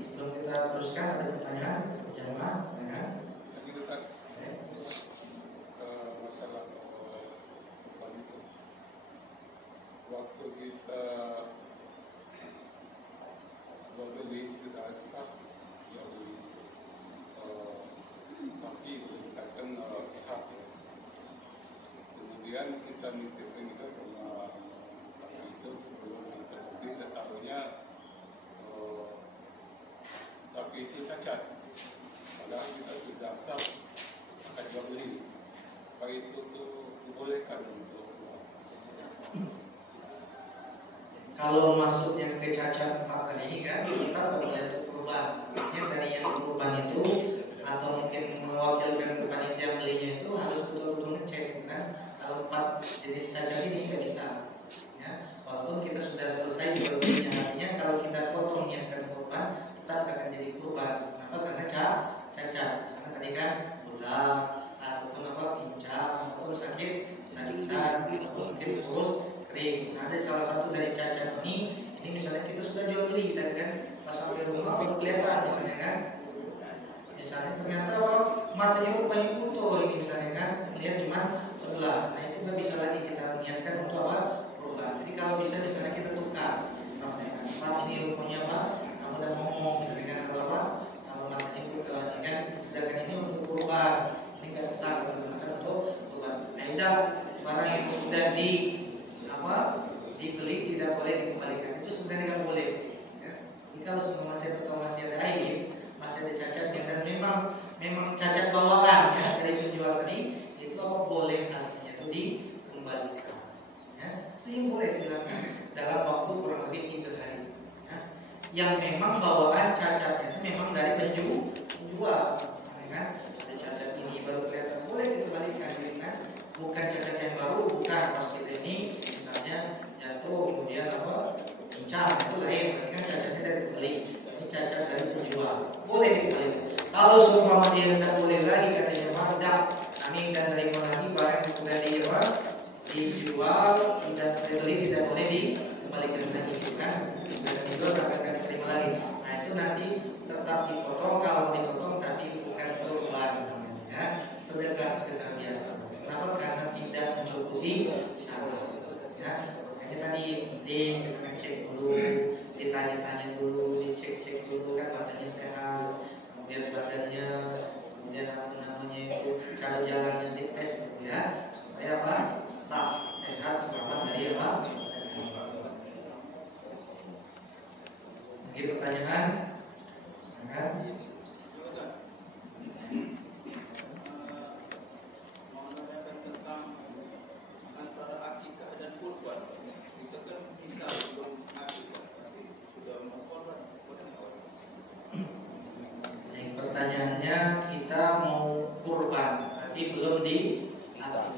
sebelum kita teruskan ada pertanyaan jamaah, ya. Masalah waktu kita membeli sudah sah dari sapi berkaitan sehat. Kemudian kita nitipin itu sama itu sebelum kita sendiri dan tahunya sapi itu cacat. Padahal kita sudah sah akan beli. Baik itu dibolehkan untuk kalau masuknya ke cacat 4 tadi kan kita boleh kurban. Yang dari yang kurban itu atau mungkin mewakilkan panitia belinya itu harus betul-betul ngecek kan. Kalau 4 jenis cacat ini nggak bisa. Ya, walaupun kita sudah selesai jual belinya, artinya kalau kita potong niatkan kurban tetap akan jadi kurban. Kenapa? Karena cacat. Karena tadi kan udah ataupun apa pincang ataupun sakitan mungkin kurus kering. Nah, ada salah satu dari cacat ini misalnya kita sudah jual beli tadi kan, pas sampai rumah baru kelihatan misalnya kan, misalnya ternyata matanya rupanya utuh ini misalnya kan, melihat cuma sebelah. Nah itu nggak bisa lagi kita niatkan untuk apa kurban. Jadi kalau bisa misalnya kita tuh saat ini rupanya apa? Kamu udah ngomong misalnya kan atau apa? Kalau matanya itu kan sedangkan ini untuk kurban, ini kan sah digunakan untuk kurban. Kaidah barang yang sudah dibeli tidak boleh dikembalikan, itu sebenarnya kan boleh. Ya. Jadi kalau masih ada air, masih ada cacatnya dan memang cacat bawaan ya dari penjual tadi, itu apa boleh aslinya itu dikembalikan. Ya, sehingga boleh silakan dalam waktu kurang lebih 3 hari. Ya. Yang memang bawaan cacatnya itu memang dari penjual, misalnya kan ada cacat ini baru kelihatan boleh dikembalikan, kan? Bukan cacat yang baru, bukan pas kita ini misalnya jatuh kemudian pincang itu lain, kan cacatnya dari pembeli, ini cacat dari penjual, boleh dikembalikan. Kalau seumpama dia tidak boleh lagi katanya tidak, kami akan terima lagi barang yang sudah dijual tidak dibeli tidak boleh dikembalikan lagi, kan? Dan dijual akan terima lagi. Nah itu nanti tetap dipotong, kalau dipotong tapi bukan kurban, ya sedekah biasa. Kenapa? Karena tidak mencukupi syarat. Ya, makanya tadi penting kita cek dulu, ditanya-tanya dulu, dicek dulu kan badannya sehat, kemudian badannya, kemudian itu cara jalannya dites gitu ya, supaya apa? Sah, sehat, selamat dari apa? Lagi pertanyaan? Silakan. Pertanyaannya kita mau kurban tapi belum diakikah.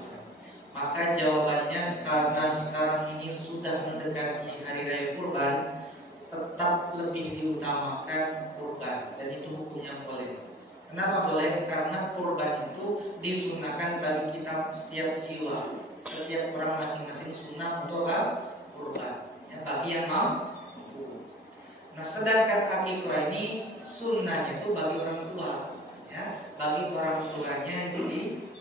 Maka jawabannya karena sekarang ini sudah mendekati hari raya kurban, tetap lebih diutamakan kurban dan itu hukumnya boleh. Kenapa boleh? Karena kurban itu disunahkan bagi kita setiap jiwa, setiap orang masing-masing sunnah untuk kurban. Ya, bagi yang mampu. Nah, sedangkan akikah ini sunnahnya itu bagi orang tua, ya, bagi orang tuanya itu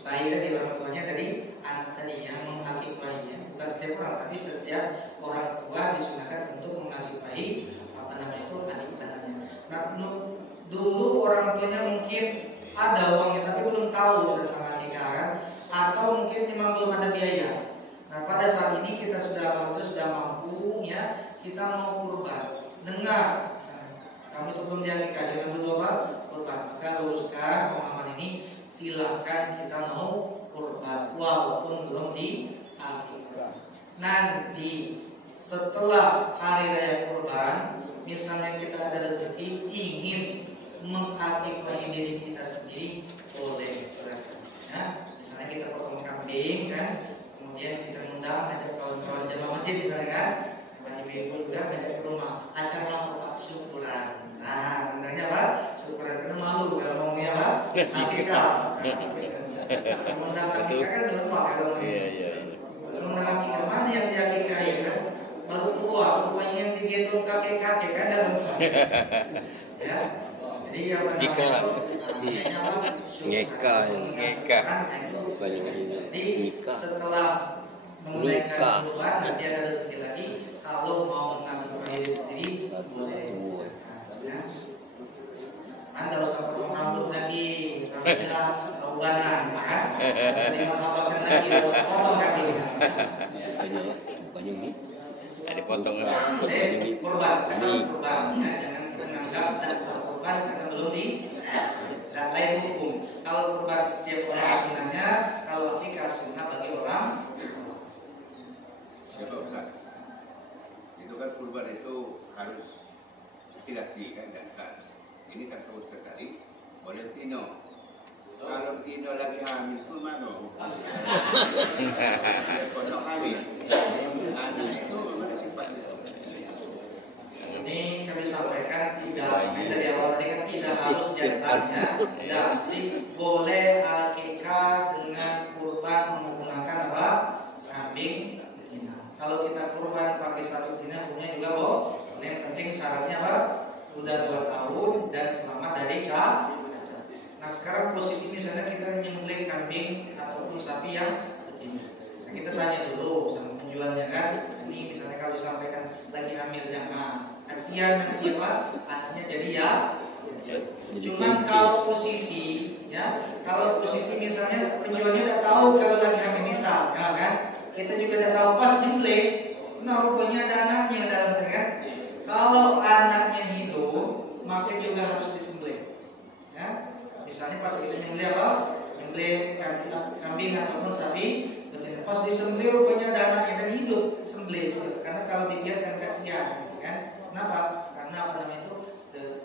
baik dari orang tuanya dari anak tadi yang mengakikahinya, bukan setiap orang, tapi setiap orang tua disunahkan untuk mengakikahi adik-anaknya. Nah, dulu orang tuanya mungkin ada uangnya tapi belum tahu tentang akikah kan, atau mungkin memang belum ada biaya. Nah, pada saat ini kita sudah mampu, ya, kita mau kurban. Dengar, kamu itu belum diakikah, jangan dulu kurban. Maka luruskan pemahaman ini, silahkan kita mau kurban walaupun belum diakikah. Nanti setelah hari raya kurban, misalnya kita ada rezeki ingin mengakikahi diri kita sendiri, boleh silakan. Ya, misalnya kita potong kambing kan, kemudian kita undang ajak kawan-kawan jemaah masjid misalnya kan. Ibu juga ngajak ke rumah, acara apa? Syukuran. Nah, sebenarnya apa? Syukuran, karena malu kalau ngomongnya apa? Akikah. Mengundang akikah kan di rumah kalau mengundang akikah mana yang diakikahi kan? Baru keluar, rupanya yang digendong kakek-kakek kan dalam rumah. Ya. Jadi apa namanya? Ngeka. Jadi setelah menunaikan kurban nanti ada rezeki lagi. Kalau mau mengambil diri sendiri boleh. Ya. Anda usah potong rambut lagi, alhamdulillah ubanan, kan? Terima kabarkan lagi, potong kaki. Bukannya ini, ada potong kurban, kurban. Jangan kita menganggap dan kurban karena belum dan lain hukum. Kalau kurban setiap orang sebenarnya, kalau akikah sunnah bagi orang. Itu kan kurban itu harus laki-laki kan, ini kan terus tadi boleh tino. Kalau tino lagi hamil semua no. Potong hamil. Anak itu mana sifatnya? Ini kami sampaikan tidak dari awal tadi kan tidak harus jantannya, jadi boleh akikah dengan kurban menggunakan apa? Kambing. Kalau kita kurban pakai satu tina punya juga boleh. Yang penting syaratnya apa? Udah 2 tahun dan selamat dari cacat. Nah sekarang posisi misalnya kita nyembelih kambing ataupun sapi yang betina. Nah, kita tanya dulu sama penjualnya kan. Ini misalnya kalau sampaikan lagi hamil jangan. kasihan nanti apa anaknya jadi ya. Cuman kalau posisi misalnya penjualnya udah tahu kalau lagi hamil nisa, ya kan? Kita juga udah tahu pas nyembelih, nah rupanya ada anaknya dalam kan? Kalau anaknya hidup, maka juga harus disembelih. Ya, misalnya pas kita nyembelih apa? Nyembelih kambing ataupun sapi, betul. Pas disembelih rupanya ada anaknya dan hidup, sembelih. Karena kalau dibiarkan kasihan, gitu kan? Kenapa? Karena apa namanya itu?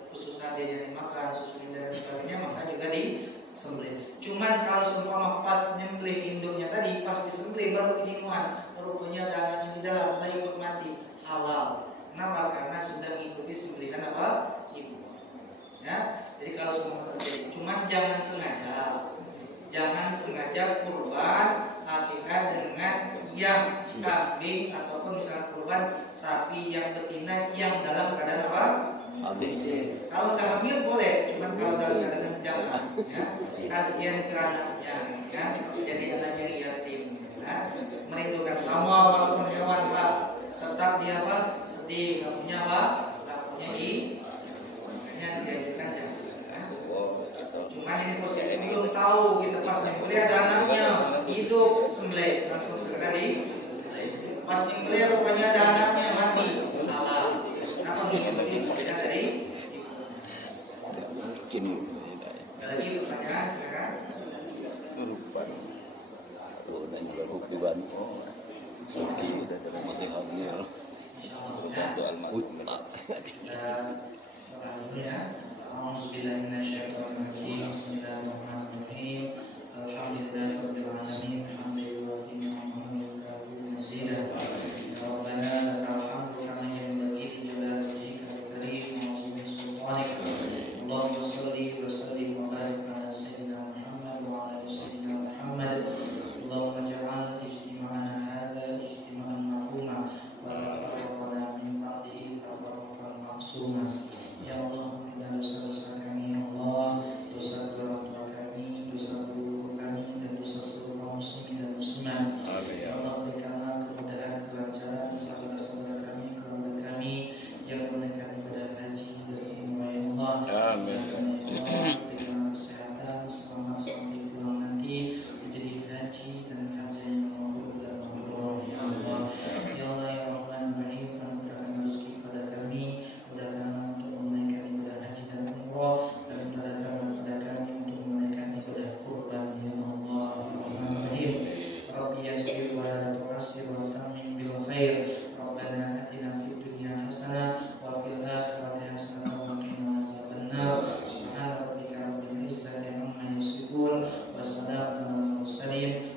Khususnya dia yang makan, susu dan sebagainya, maka juga disembelih. Cuman kalau seumpama pas nyembelih induknya tadi, pas disembelih baru kejimuan, rupanya ada anaknya di dalam, lah ikut mati, halal. Kenapa? Karena sudah mengikuti sembelihan apa? Ibu. Ya, jadi kalau semua terjadi, cuman jangan sengaja kurban akikah dengan yang kambing ataupun misalnya kurban sapi yang betina yang dalam keadaan apa? Kalau udah hamil boleh, cuman kalau dalam keadaan jangan, ya. Kasihan ke anaknya, ya. Jadi anaknya yatim, ya. Merindukan sama walaupun hewan Pak, tetap dia apa? Sedih, nggak punya apa? Nggak punya makanya diajukan jangan. Ya. Cuman ini posisi belum tahu kita pas nyembelih ada anaknya, hidup sembelih langsung segera disembelih. Pas nyembelih rupanya ada anaknya mati, halal. Kenapa mengikuti sembelihan dari lagi pertanyaan sekarang? Kurban. Dan juga hukuman. Sapi masih hamil. Bismillahirrahmanirrahim. Alhamdulillahirabbil alamin. Allahumma salli wa sallim wa barik ala sayyidina Muhammad wa ala sayyidina Muhammad. Allahumma ja'al ijtima'ana hadha ijtima'an marhuma wa la tafarraqna min ba'dihi tafarruqan ma'suma. Ya Allah, ampunilah dosa-dosa kami, ya Allah, dosa kedua orang tua kami, dosa guru kami, dan dosa seluruh kaum muslimin dan muslimat. Ya Allah, berikanlah kemudahan, kelancaran saudara-saudara kami, keluarga kami yang menunaikan ibadah haji dari umrah, ya Allah. Amin. Berikanlah kesehatan, selamat sampai pulang nanti, menjadi haji dan haji yang mabrur dan mabrur, ya Allah. Ya Allah, ya Rahman Rahim, anugerahkan rezeki pada kami, mudahkanlah untuk menunaikan ibadah haji dan umrah, dan mudahkanlah kepada kami untuk menunaikan ibadah kurban, ya Allah, ya Rahman Rahim. Rabbi yassir wa la tu'assir wa tamim bil khair. Rabbana atina fid dunya hasanah wa fil akhirati hasanah wa qina azabannar. Subhana rabbika rabbil izzati amma yasifun wa salamun alal mursalin.